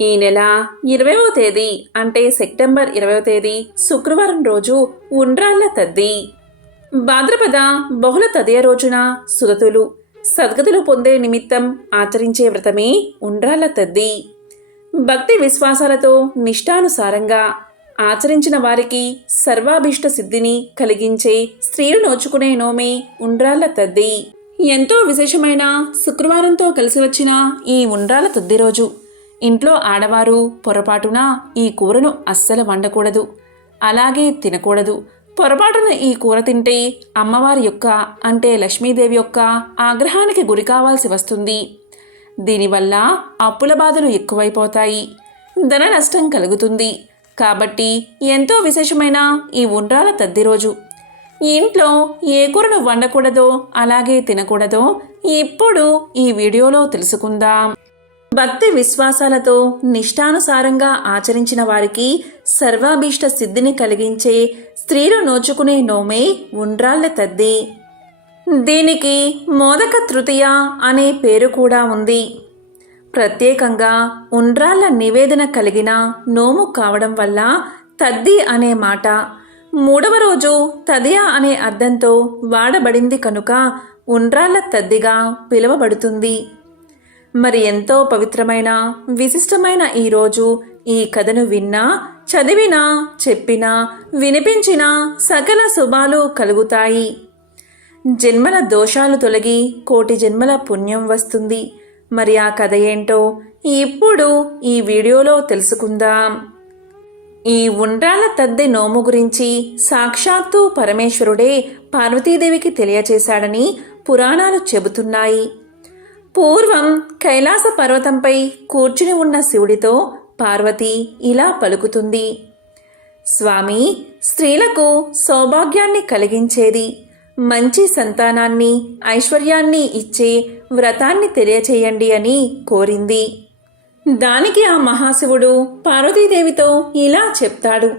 ఈ నెల ఇరవైవ తేదీ అంటే సెప్టెంబర్ ఇరవయో తేదీ శుక్రవారం రోజు ఉండ్రాళ్ళ తద్ది. భాద్రపద బహుళ తదియ రోజున సుదతులు సద్గతులు పొందే నిమిత్తం ఆచరించే వ్రతమే ఉండ్రాళ్ళ తద్ది. భక్తి విశ్వాసాలతో నిష్టానుసారంగా ఆచరించిన వారికి సర్వాభీష్ట సిద్ధిని కలిగించే స్త్రీలు నోచుకునే నోమే ఉండ్రాళ్ళ తద్ది. ఎంతో విశేషమైన శుక్రవారంతో కలిసి వచ్చిన ఈ ఉండ్రాల తద్ది రోజు. ఇంట్లో ఆడవారు పొరపాటున ఈ కూరను అస్సలు వండకూడదు. అలాగే తినకూడదు. పొరపాటున ఈ కూర తింటే అమ్మవారి యొక్క అంటే లక్ష్మీదేవి యొక్క ఆగ్రహానికి గురి కావాల్సి వస్తుంది. దీనివల్ల అప్పుల బాధలు ఎక్కువైపోతాయి. ధన నష్టం కలుగుతుంది. కాబట్టి ఎంతో విశేషమైన ఈ ఉండ్రాల తద్ది రోజు. ఇంట్లో ఏ కూరను వండకూడదో అలాగే తినకూడదో ఇప్పుడు ఈ వీడియోలో తెలుసుకుందాం. భక్తి విశ్వాసాలతో నిష్టానుసారంగా ఆచరించిన వారికి సర్వాభీష్ట సిద్ధిని కలిగించే స్త్రీలు నోచుకునే నోమే ఉండ్రాళ్ళ తద్ది. దీనికి మోదక తృతీయ అనే పేరు కూడా ఉంది. ప్రత్యేకంగా ఉండ్రాళ్ళ నివేదన కలిగిన నోము కావడం వల్ల తద్ది అనే మాట మూడవ రోజు తదియా అనే అర్థంతో వాడబడింది కనుక ఉండ్రాళ్ళ తద్దిగా పిలువబడుతుంది. మరి ఎంతో పవిత్రమైన విశిష్టమైన ఈ రోజు ఈ కథను విన్నా చదివినా చెప్పినా వినిపించినా సకల శుభాలు కలుగుతాయి. జన్మల దోషాలు తొలగి కోటి జన్మల పుణ్యం వస్తుంది. మరి ఆ కథ ఏంటో ఇప్పుడు ఈ వీడియోలో తెలుసుకుందాం. ఈ ఉండ్రాల తద్దె నోము గురించి సాక్షాత్తు పరమేశ్వరుడే పార్వతీదేవికి తెలియచేశాడని పురాణాలు చెబుతున్నాయి. పూర్వం కైలాస పర్వతంపై కూర్చుని ఉన్న శివుడితో పార్వతి ఇలా పలుకుతుంది. స్వామి స్త్రీలకు సౌభాగ్యాన్ని కలిగించేది మంచి సంతానాన్ని ఐశ్వర్యాన్ని ఇచ్చే వ్రతాన్ని తెలియచేయండి అని కోరింది. దానికి ఆ మహాశివుడు పార్వతీదేవితో ఇలా చెప్తాడు.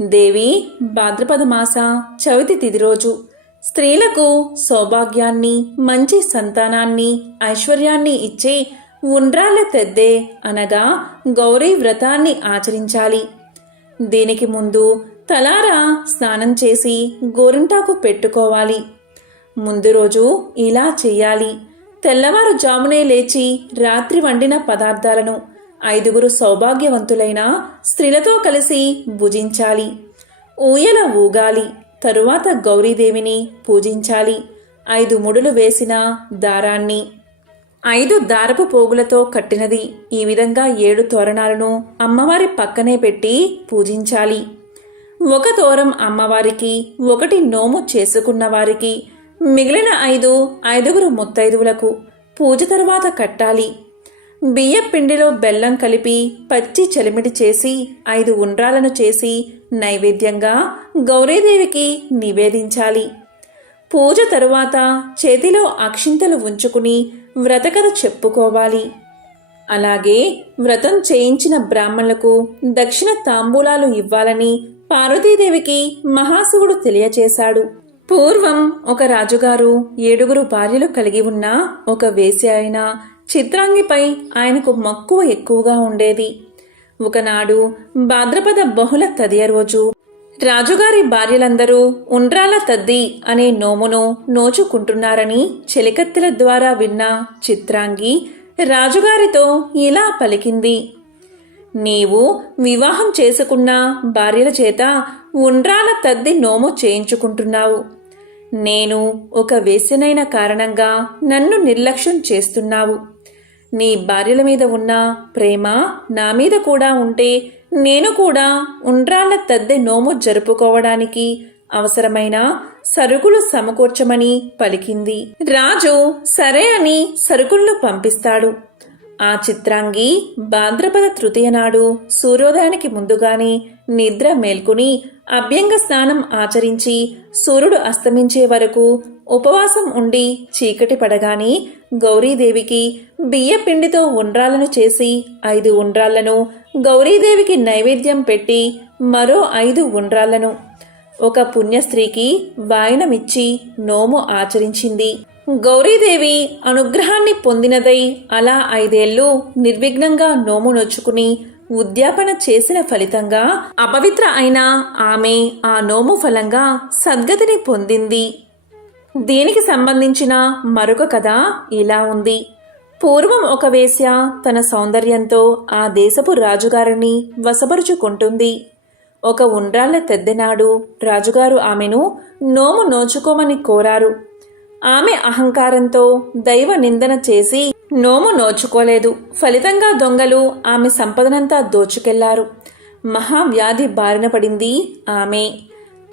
దేవి భాద్రపద మాస చవితి తిది రోజు. స్త్రీలకు సౌభాగ్యాన్ని మంచి సంతానాన్ని ఐశ్వర్యాన్ని ఇచ్చే ఉండ్రాళ్ళ తెద్దే అనగా గౌరీ వ్రతాన్ని ఆచరించాలి. దీనికి ముందు తలారా స్నానం చేసి గోరింటాకు పెట్టుకోవాలి. ముందు రోజు ఇలా చేయాలి. తెల్లవారు జామునే లేచి రాత్రి వండిన పదార్థాలను ఐదుగురు సౌభాగ్యవంతులైన స్త్రీలతో కలిసి భుజించాలి. ఊయల ఊగాలి. తరువాత గౌరీదేవిని పూజించాలి. ఐదు ముడులు వేసిన దారాన్ని. ఐదు దారపు పోగులతో కట్టినది. ఈ విధంగా ఏడు తోరణాలను అమ్మవారి పక్కనే పెట్టి పూజించాలి. ఒక తోరం అమ్మవారికి ఒకటి నోము చేసుకున్న వారికి మిగిలిన ఐదు ఐదుగురు ముత్తైదువులకు పూజ తరువాత కట్టాలి. బియ్యపిండిలో బెల్లం కలిపి పచ్చి చలిమిడి చేసి ఐదు ఉండ్రాలను చేసి నైవేద్యంగా గౌరీదేవికి నివేదించాలి. పూజ తరువాత చేతిలో అక్షింతలు ఉంచుకుని వ్రతకథ చెప్పుకోవాలి. అలాగే వ్రతం చేయించిన బ్రాహ్మణులకు దక్షిణ తాంబూలాలు ఇవ్వాలని పార్వతీదేవికి మహాశివుడు తెలియచేశాడు. పూర్వం ఒక రాజుగారు ఏడుగురు భార్యలు కలిగి ఉన్న ఒక వేశ్య అయిన చిత్రాంగిపై ఆయనకు మక్కువ ఎక్కువగా ఉండేది. ఒకనాడు భాద్రపద బహుళ తదియ రోజు రాజుగారి భార్యలందరూ ఉండ్రాల తద్ది అనే నోమును నోచుకుంటున్నారని చెలికత్తెల ద్వారా విన్న చిత్రాంగి రాజుగారితో ఇలా పలికింది. నీవు వివాహం చేసుకున్న భార్యల చేత ఉండ్రాల తద్ది నోము చేయించుకుంటున్నావు. నేను ఒక వేసినైన కారణంగా నన్ను నిర్లక్ష్యం చేస్తున్నావు. నీ భార్యల మీద ఉన్న ప్రేమ నా మీద కూడా ఉంటే నేను కూడా ఉండ్రాళ్ళ తద్దె నోము జరుపుకోవడానికి అవసరమైన సరుకులు సమకూర్చమని పలికింది. రాజు సరే అని సరుకులను పంపిస్తాడు. ఆ చిత్రాంగి భాద్రపద తృతీయ నాడు సూర్యోదయానికి ముందుగానే నిద్ర మేల్కొని అభ్యంగ స్నానం ఆచరించి సూర్యుడు అస్తమించే వరకు ఉపవాసం ఉండి చీకటి పడగానే గౌరీదేవికి బియ్యపిండితో ఉండ్రాలను చేసి ఐదు ఉండ్రాళ్ళను గౌరీదేవికి నైవేద్యం పెట్టి మరో ఐదు ఉండ్రాళ్ళను. ఒక పుణ్యస్త్రీకి వాయనమిచ్చి నోము ఆచరించింది. గౌరీదేవి అనుగ్రహాన్ని పొందినదై అలా ఐదేళ్ళు నిర్విఘ్నంగా నోము నొచ్చుకుని ఉద్యాపన చేసిన ఫలితంగా అపవిత్ర అయిన ఆమె ఆ నోము ఫలంగా సద్గతిని పొందింది. దీనికి సంబంధించిన మరొక కథ ఇలా ఉంది. పూర్వం ఒక వేశ్య తన సౌందర్యంతో ఆ దేశపు రాజుగారిని వశపరుచుకుంటుంది. ఒక ఉండ్రాళ్ళ తెద్దెనాడు రాజుగారు ఆమెను నోము నోచుకోమని కోరారు. ఆమె అహంకారంతో దైవ నిందన చేసి నోము నోచుకోలేదు. ఫలితంగా దొంగలు ఆమె సంపదనంతా దోచుకెళ్ళారు. మహావ్యాధి బారిన పడింది ఆమె.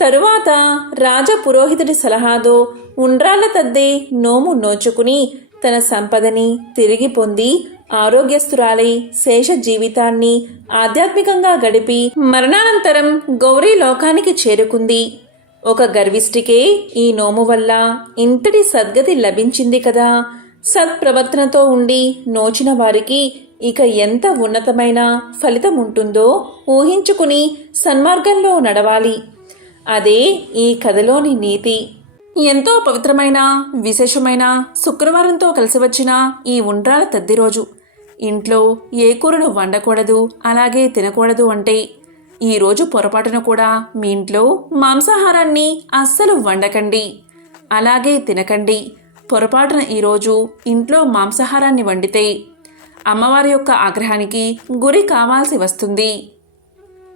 తరువాత రాజ పురోహితుడి సలహాతో ఉండ్రాళ్ళ తద్దే నోము నోచుకుని తన సంపదని తిరిగి పొంది ఆరోగ్యస్తురాలై శేష జీవితాన్ని ఆధ్యాత్మికంగా గడిపి మరణానంతరం గౌరీ లోకానికి చేరుకుంది. ఒక గర్విష్ఠికే ఈ నోము వల్ల ఇంతటి సద్గతి లభించింది కదా. సత్ప్రవర్తనతో ఉండి నోచిన వారికి ఇక ఎంత ఉన్నతమైన ఫలితం ఉంటుందో ఊహించుకుని సన్మార్గంలో నడవాలి. అదే ఈ కథలోని నీతి. ఎంతో పవిత్రమైన విశేషమైన శుక్రవారంతో కలిసి వచ్చిన ఈ ఉండ్రాల తద్ది రోజు. ఇంట్లో ఏ కూరను వండకూడదు అలాగే తినకూడదు అంటే ఈరోజు పొరపాటున కూడా మీ ఇంట్లో మాంసాహారాన్ని అస్సలు వండకండి అలాగే తినకండి. పొరపాటున ఈరోజు ఇంట్లో మాంసాహారాన్ని వండితే అమ్మవారి యొక్క ఆగ్రహానికి గురి కావాల్సి వస్తుంది.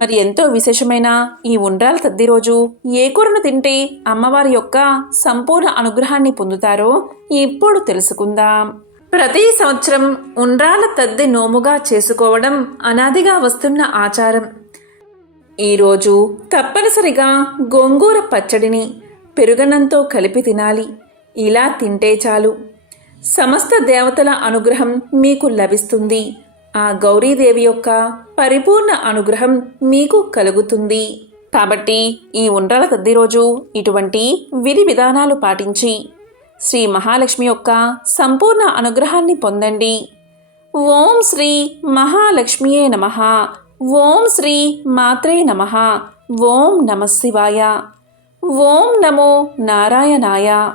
మరి ఎంతో విశేషమైన ఈ ఉండ్రాల తద్ది రోజు ఏ కూరను తింటే అమ్మవారి యొక్క సంపూర్ణ అనుగ్రహాన్ని పొందుతారో ఇప్పుడు తెలుసుకుందాం. ప్రతి సంవత్సరం ఉండ్రాల తద్ది నోముగా చేసుకోవడం అనాదిగా వస్తున్న ఆచారం. ఈరోజు తప్పనిసరిగా గోంగూర పచ్చడిని పెరుగన్నంతో కలిపి తినాలి. ఇలా తింటే చాలు. సమస్త దేవతల అనుగ్రహం మీకు లభిస్తుంది. ఆ గౌరీదేవి యొక్క పరిపూర్ణ అనుగ్రహం మీకు కలుగుతుంది. కాబట్టి ఈ ఉండ్రాల తద్ది రోజు ఇటువంటి విధి విధానాలు పాటించి శ్రీ మహాలక్ష్మి యొక్క సంపూర్ణ అనుగ్రహాన్ని పొందండి. ఓం శ్రీ మహాలక్ష్మియే నమ. ఓం శ్రీ మాత్రే నమ. ఓం నమ శివాయ. ఓం నమో నారాయణాయ.